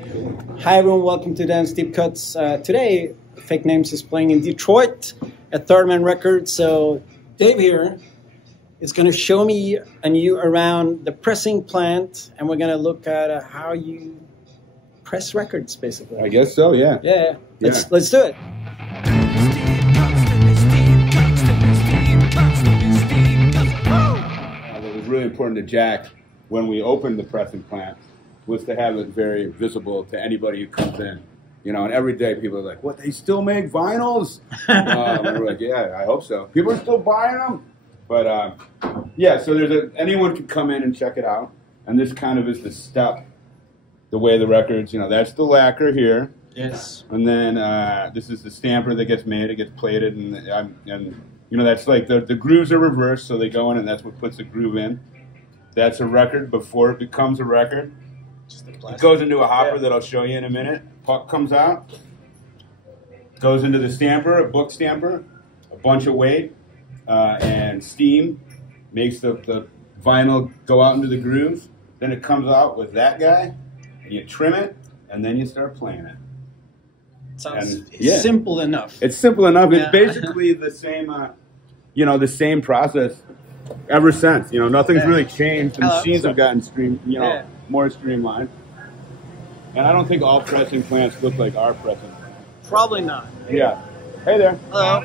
Hi everyone, welcome to Dance Deep Cuts. Today, Fake Names is playing in Detroit at Third Man Records. So Dave here is going to show me and you around the pressing plant, and we're going to look at how you press records, basically. I guess so, yeah. Yeah. Let's do it. What was really important to Jack when we opened the pressing plant was to have it very visible to anybody who comes in. You know, and every day people are like, what, they still make vinyls? And we're like, yeah, I hope so. People are still buying them. But, yeah, so anyone can come in and check it out. And this kind of is the step, the way the records, you know, that's the lacquer here. Yes. And then this is the stamper that gets made. It gets plated. And you know, that's like the grooves are reversed, so they go in, and that's what puts the groove in. That's a record before it becomes a record. It goes into a hopper that I'll show you in a minute. Puck comes out, goes into the stamper, a book stamper, a bunch of weight, and steam makes the vinyl go out into the grooves. Then it comes out with that guy, and you trim it, and then you start playing it. Sounds simple enough. It's simple enough. It's basically the same, you know, the same process ever since. You know, nothing's really changed. The machines have gotten more streamlined. And I don't think all pressing plants look like our pressing plant. Probably not. Yeah. Hey there. Hello.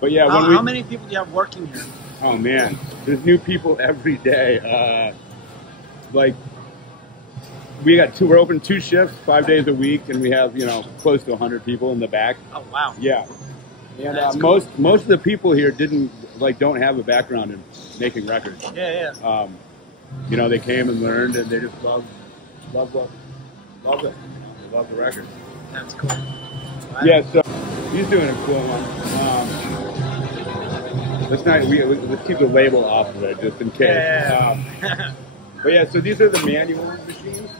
But yeah, how many people do you have working here? Oh man, there's new people every day. Like we're open 2 shifts, 5 days a week, and we have, you know, close to 100 people in the back. Oh wow. Yeah. And most of the people here don't have a background in making records. Yeah. You know, they came and learned, and they just love it. They love the record. That's cool. Wow. Yeah, so he's doing a cool one. Let's keep the label off of it just in case. Yeah. But yeah, so these are the manual machines.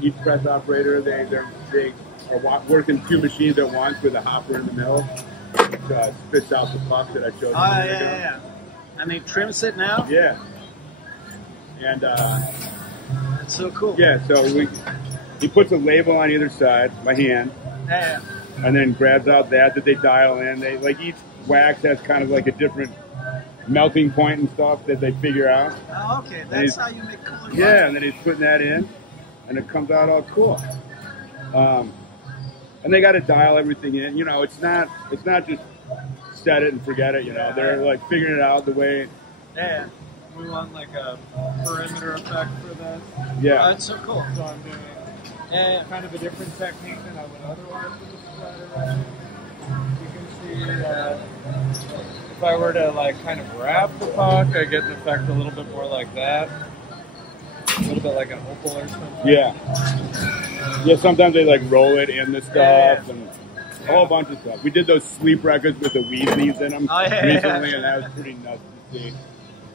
Each press operator, they are working 2 machines at once with a hopper in the middle. Which spits out the puck that I showed you. Yeah. And he trims it now? Yeah. And that's so cool. Yeah, so he puts a label on either side by hand. Yeah. And then grabs out that they dial in. They each wax has kind of like a different melting point and stuff that they figure out. Oh, okay. That's how you make cooler. Yeah, and then he's putting that in, and it comes out all cool. And they got to dial everything in. You know, it's not just set it and forget it. You know, they're like figuring it out the way. Yeah. We want like a perimeter effect for this. Yeah. That's so cool. So I'm doing kind of a different technique than I would otherwise with the slider record. You can see that if I were to like kind of wrap the puck, I get an effect a little bit more like that. A little bit like an opal or something. Yeah. Yeah, sometimes they like roll it in the stuff and a whole bunch of stuff. We did those sleep records with the Weasleys in them recently, and that was pretty nuts to see.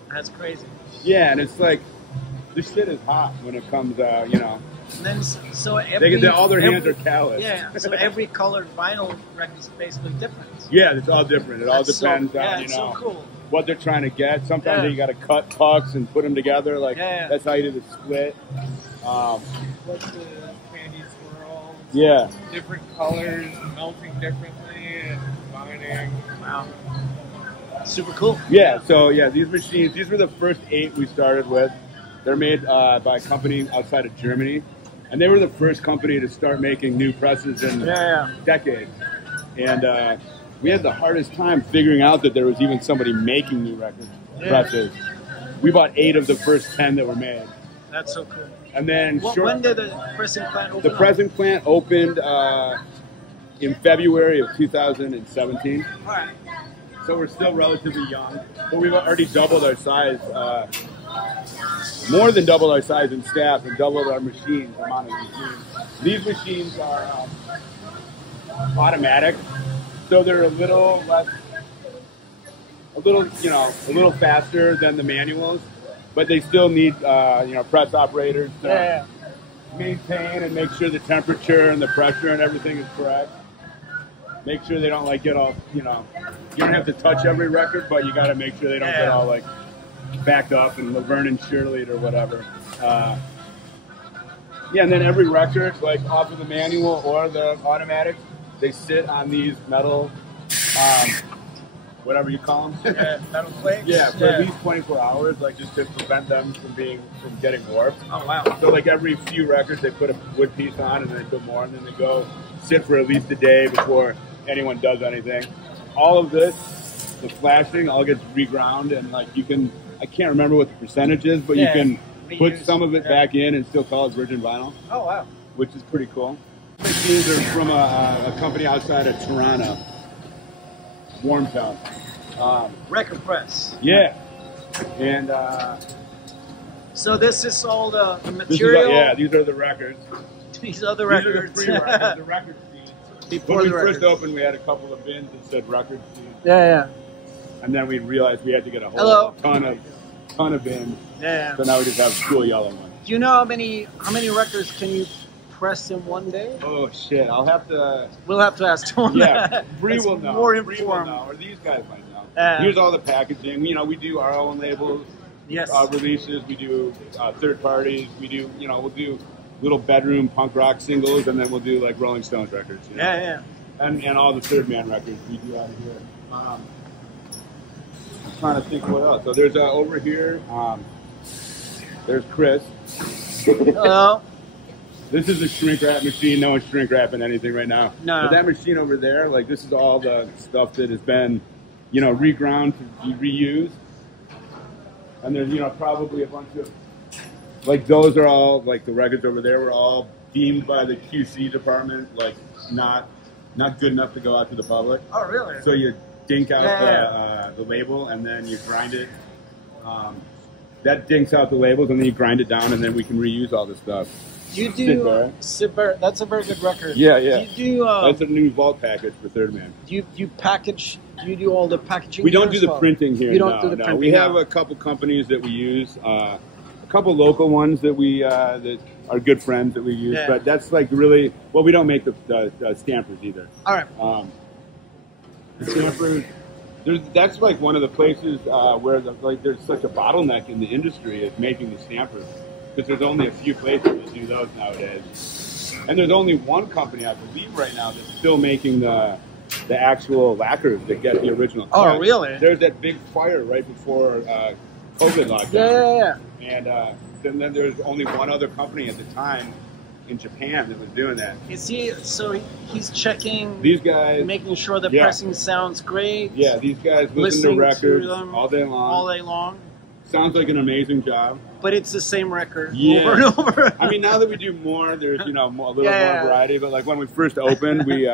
That's crazy. Yeah, and it's like, this shit is hot when it comes out, you know. And then, so all their hands are callous. Yeah, so every colored vinyl record is basically different. Yeah, it's all different. It all depends on, you know, so cool. what they're trying to get. Sometimes you got to cut pucks and put them together. Like, that's how you do the split. What's the candy swirls? Yeah. Different colors, melting differently, and combining. Wow. Super cool. Yeah, so these machines, these were the first 8 we started with. They're made by a company outside of Germany. And they were the first company to start making new presses in decades. And we had the hardest time figuring out that there was even somebody making new presses. We bought 8 of the first 10 that were made. That's so cool. And then when did the pressing plant open? The pressing plant opened in February of 2017. All right. So we're still relatively young, but we've already doubled our size, more than doubled our size in staff and doubled our machines, amount of machines. These machines are automatic, so they're a little faster than the manuals, but they still need, press operators to maintain and make sure the temperature and the pressure and everything is correct. Make sure they don't get all, you don't have to touch every record, but you got to make sure they don't get all backed up and Laverne and Shirley or whatever. Yeah, and then every record, like off of the manual or the automatic, they sit on these metal, whatever you call them. Metal plates? Yeah, for at least 24 hours, like just to prevent them from getting warped. Oh, wow. So like every few records, they put a wood piece on, and then they put more, and then they go sit for at least a day before anyone does anything. All of this, the flashing, all gets reground, and like you can, I can't remember what the percentage is, but you can put some of it back in and still call it virgin vinyl. Oh, wow. Which is pretty cool. These are from a company outside of Toronto, Warmtown. Record press. Yeah. And so this is all the material? These are the records. These are the records. These are the pre-records, the record seeds. Before when we the first records. opened, we had a couple of bins that said record seeds. Yeah. And then we realized we had to get a whole ton of bins. Yeah. So now we just have cool yellow ones. Do you know how many records can you press in one day? Oh shit! I'll have to. We'll have to ask Tom. Yeah, Bree will know. More Bree will informed. know, or these guys might know. Here's all the packaging. You know, we do our own labels. Yes. Releases. We do third parties. We do. You know, we'll do little bedroom punk rock singles, and then we'll do like Rolling Stones records. You know? Yeah. And all the third man records we do out of here. I'm trying to think what else. So there's over here. There's Chris. Hello. This is a shrink wrap machine. No one's shrink wrapping anything right now. No. But that machine over there, like this is all the stuff that has been, you know, reground to be reused. And there's, you know, probably a bunch of, like those are all, like the records over there were all deemed by the QC department, like not good enough to go out to the public. Oh, really? So you dink out the label and then you grind it. That dinks out the labels and then you grind it down and then we can reuse all this stuff. You do Sid Barrett. That's a very good record. Yeah. Do you do? That's a new vault package for Third Man. Do you package? Do you do all the packaging? We don't do the printing here. You don't do the printing. We have a couple companies that we use. A couple local ones that we that are good friends that we use. Yeah. But that's like really well. We don't make the stampers either. All right. The stampers. That's like one of the places where there's such a bottleneck in the industry is making the stampers. Because there's only a few places that do those nowadays. And there's only one company, I believe, right now that's still making the actual lacquers that get the original cut. Oh, really? There's that big fire right before COVID lockdown. Yeah. And then there's only one other company at the time in Japan that was doing that. Is he? So he's checking. These guys, making sure the pressing sounds great. Yeah, these guys listen to records all day long. All day long. Sounds like an amazing job. But it's the same record over and over. I mean, now that we do more, there's a little more variety. But like when we first opened, we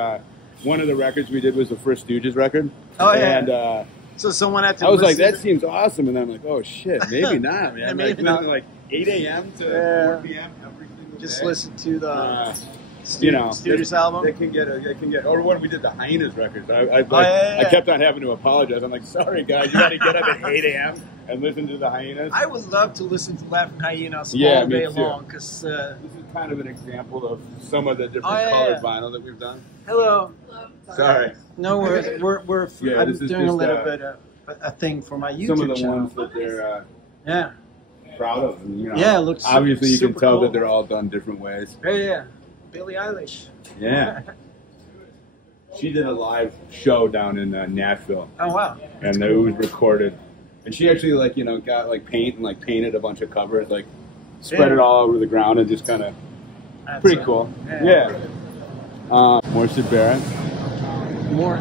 one of the records we did was the first Stooges record. Oh yeah. And so someone had to. I was like, that seems awesome, and then I'm like, oh shit, maybe not, man. Yeah, maybe not. Like 8 a.m. to 4 p.m. every single Just day. listen to the. Stooges album. They can get, or when we did the Hyenas records, I kept on having to apologize. I'm like, sorry guys, you got to get up at 8 a.m. and listen to the Hyenas. I would love to listen to Laughing Hyenas all me day too. long because this is kind of an example of some of the different colored vinyl that we've done. Hello. Sorry. No worries. We're I'm doing a little bit of a thing for my YouTube some of the channel. ones that they're proud of. And, you know, it looks obviously you can tell cool. that they're all done different ways. Yeah. Billie Eilish. Yeah. She did a live show down in Nashville. Oh wow. And it was recorded. And she actually got paint and painted a bunch of covers, spread it all over the ground and just kind of pretty cool. Yeah. More Sid Barrett. More.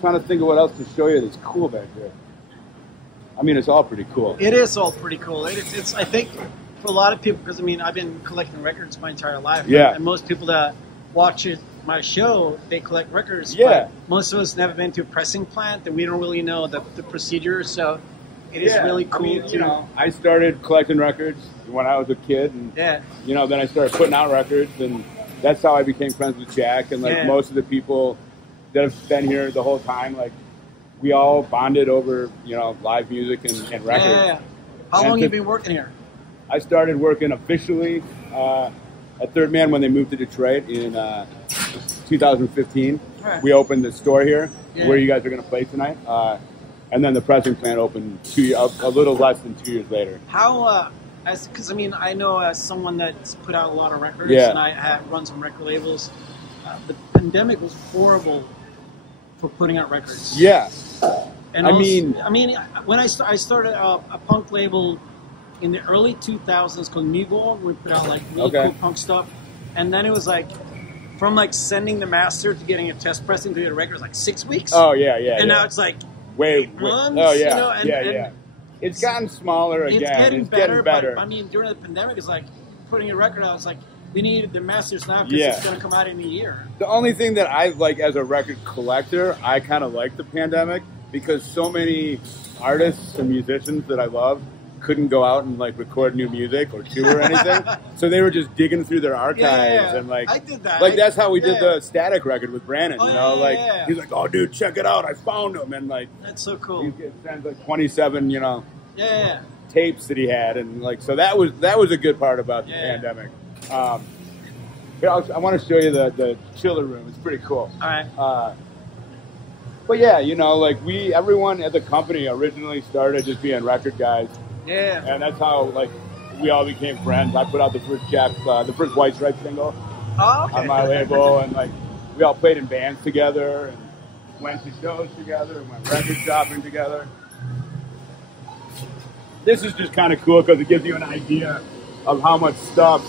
Trying to think of what else to show you that's cool back there. I mean, it's all pretty cool. It is all pretty cool. It's I think for a lot of people, because I mean, I've been collecting records my entire life. Yeah. And most people that watch my show, they collect records. Yeah. But most of us never been to a pressing plant, and we don't really know the procedure. So it is really cool. I mean, I started collecting records when I was a kid, and then I started putting out records, and that's how I became friends with Jack. And most of the people that have been here the whole time, we all bonded over live music and records. Yeah. How long have you been working here? I started working officially at Third Man when they moved to Detroit in 2015. Right. We opened the store here where you guys are going to play tonight. And then the pressing plant opened a little less than 2 years later. How Because I mean, I know as someone that's put out a lot of records, Yeah. and I have run some record labels. The pandemic was horrible for putting out records. Yeah. And I mean, when I started a punk label in the early 2000s called Newborn, we put out like really cool punk stuff, and then it was like from like sending the master to getting a test pressing to get a record was like 6 weeks. Oh yeah, yeah. And yeah. now it's like wait. months. Oh yeah, You know, and, yeah. It's gotten smaller again. It's getting better. better. But, I mean, during the pandemic, it's like putting a record out. It's like we need the masters now because it's going to come out in a year. The only thing that I like as a record collector, I kind of like the pandemic because so many artists and musicians that I love couldn't go out and like record new music or tour or anything, so they were just digging through their archives and like I did that. Like that's how we did the Static record with Brandon. You know, like he's like, "Oh, dude, check it out! I found him!" And like that's so cool. He sends like 27, tapes that he had, and like so that was a good part about the pandemic. I want to show you the chiller room. It's pretty cool. All right. But yeah, like everyone at the company originally started just being record guys. Yeah. And that's how like we all became friends. I put out the first White Stripe single on my label, and like we all played in bands together and went to shows together and went record shopping together. This is just kind of cool because it gives you an idea of how much stuff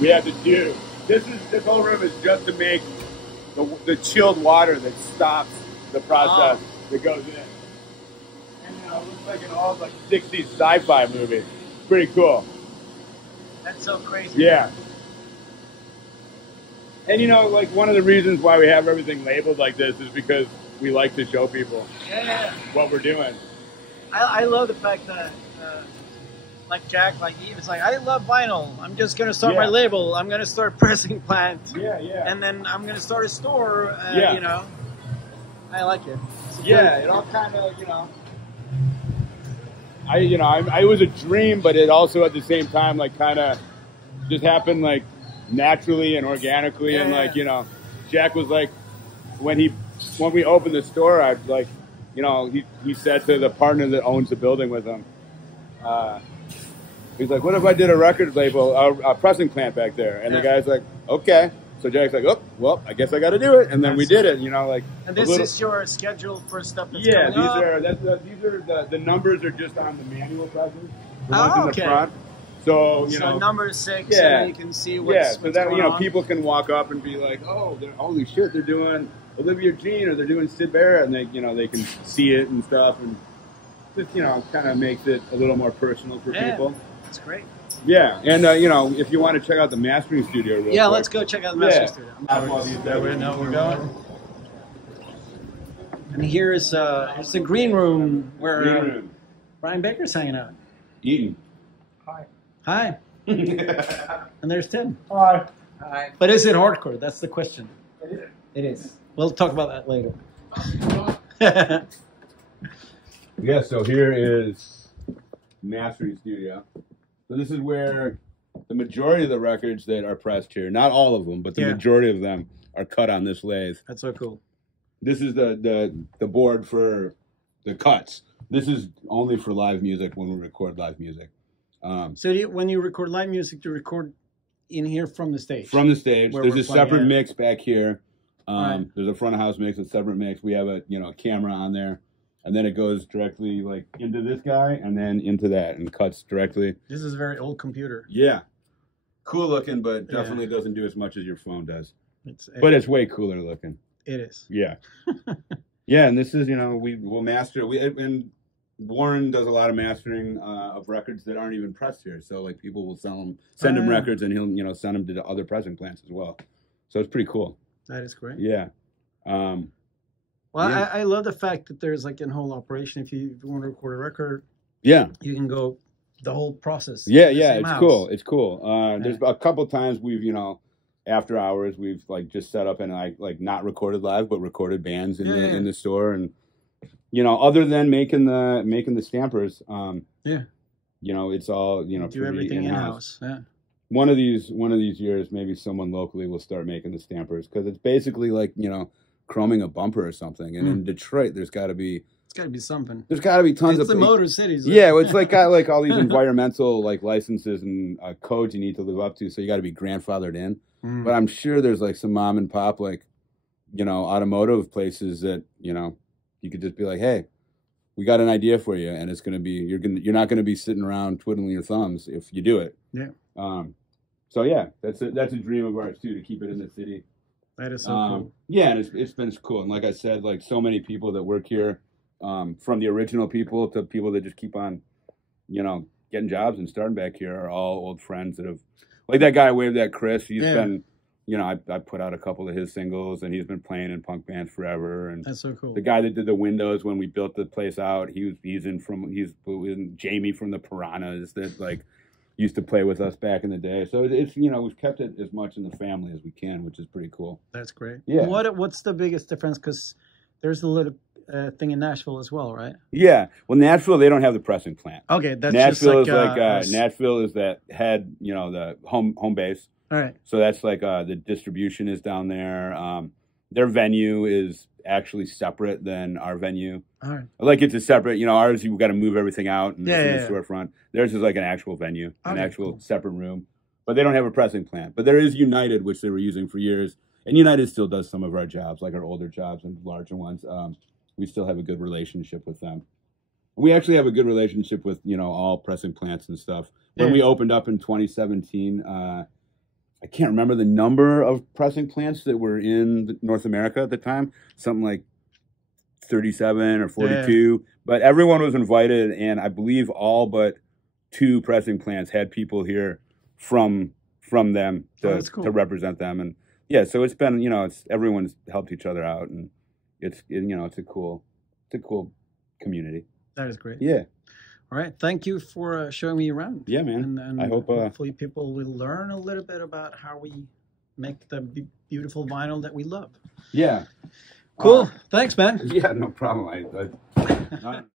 we had to do. This whole room is just to make the chilled water that stops the process that goes in. And it looks like an old like 60s sci-fi movie. Pretty cool. That's so crazy. Yeah. And like one of the reasons why we have everything labeled like this is because we like to show people what we're doing. I love the fact that like Jack, like he was like, I love vinyl. I'm just gonna start my label. I'm gonna start pressing plant. Yeah. And then I'm gonna start a store. I like it. It all kind of it was a dream, but it also at the same time like kind of just happened like naturally and organically, and like Jack was like when we opened the store, I'd like he said to the partner that owns the building with him, he's like, what if I did a record label, a pressing plant back there? And the guy's like, okay. So Jack's like, oh, well, I guess I got to do it. And then we did it, like. And this is your schedule for stuff that's coming up? These are the numbers are just on the manual presses. The ones in the front. So, So number 6, and you can see what's so that, going on. people can walk up and be like, oh, holy shit, they're doing Olivia Jean or they're doing Sid Barrett, and they can see it and stuff, and just, kind of makes it a little more personal for people. That's great. Yeah, and if you want to check out the mastering studio real quick. Let's go check out the mastering studio. We know we're going. And here's the green room where Brian Baker's hanging out. Eating. Hi. And there's Tim. Hi. But is it hardcore? That's the question. It is. We'll talk about that later. Yeah, so here is mastering studio. So this is where the majority of the records that are pressed here, not all of them, but the majority of them are cut on this lathe. That's so cool. This is the board for the cuts. This is only for live music when we record live music. So when you record live music, you record in here from the stage? From the stage. There's a separate mix back here. Right. There's a front of house mix, a separate mix. We have a camera on there. And then it goes directly like into this guy and then into that and cuts directly. This is a very old computer. Yeah. Cool looking, but definitely doesn't do as much as your phone does. But It's it's way cooler looking. It is. Yeah. Yeah, and this is, we'll master. And Warren does a lot of mastering of records that aren't even pressed here. So like people will send him records, and he'll send them to other pressing plants as well. So it's pretty cool. That is great. Yeah. I love the fact that there's like a whole operation. If you want to record a record, you can go the whole process. Yeah, it's cool. It's cool. There's a couple times we've, after hours, we've like just set up and like not recorded live, but recorded bands in the store, and other than making the stampers, it's all do everything in-house. Yeah. One of these years, maybe someone locally will start making the stampers because it's basically like chroming a bumper or something. And in Detroit, there's got to be something. There's got to be tons it's of the motor cities. Yeah, it's like got like all these environmental like licenses and codes you need to live up to. So you got to be grandfathered in. But I'm sure there's like some mom and pop like, you know, automotive places that, you know, you could just be like, hey, we got an idea for you, and it's gonna be you're not gonna be sitting around twiddling your thumbs if you do it. Yeah. So yeah, that's a dream of ours too, to keep it in the city. That is so cool. Yeah, and it's been cool. And like I said, like so many people that work here, from the original people to people that just keep on, you know, getting jobs and starting back here, are all old friends that have, like that guy I waved at, Chris. He's been, you know, I put out a couple of his singles, and he's been playing in punk bands forever. And that's so cool. The guy that did the windows when we built the place out, he's in Jamie from the Piranhas that like used to play with us back in the day. So it's, you know, we've kept it as much in the family as we can, which is pretty cool. That's great. Yeah. What's the biggest difference? Because there's a little thing in Nashville as well, right? Yeah. Well, Nashville, they don't have the pressing plant. Okay, that's Nashville just Nashville is that head, you know, the home base. All right. So that's like the distribution is down there. Their venue is actually separate than our venue. All right. Like it's a separate, you know, ours you've got to move everything out and in the storefront. Theirs is like an actual venue, an actual cool. separate room. But they don't have a pressing plant. But there is United, which they were using for years. And United still does some of our jobs, like our older jobs and larger ones. We still have a good relationship with them. We actually have a good relationship with, you know, all pressing plants and stuff. When we opened up in 2017, I can't remember the number of pressing plants that were in North America at the time. Something like 37 or 42. But everyone was invited, and I believe all but 2 pressing plants had people here from them to represent them. And yeah, so it's been, you know, everyone's helped each other out, and it's a cool community. That is great. Yeah. All right. Thank you for showing me around. Yeah, man. And I hope hopefully people will learn a little bit about how we make the beautiful vinyl that we love. Yeah. Cool. Thanks, man. Yeah, no problem.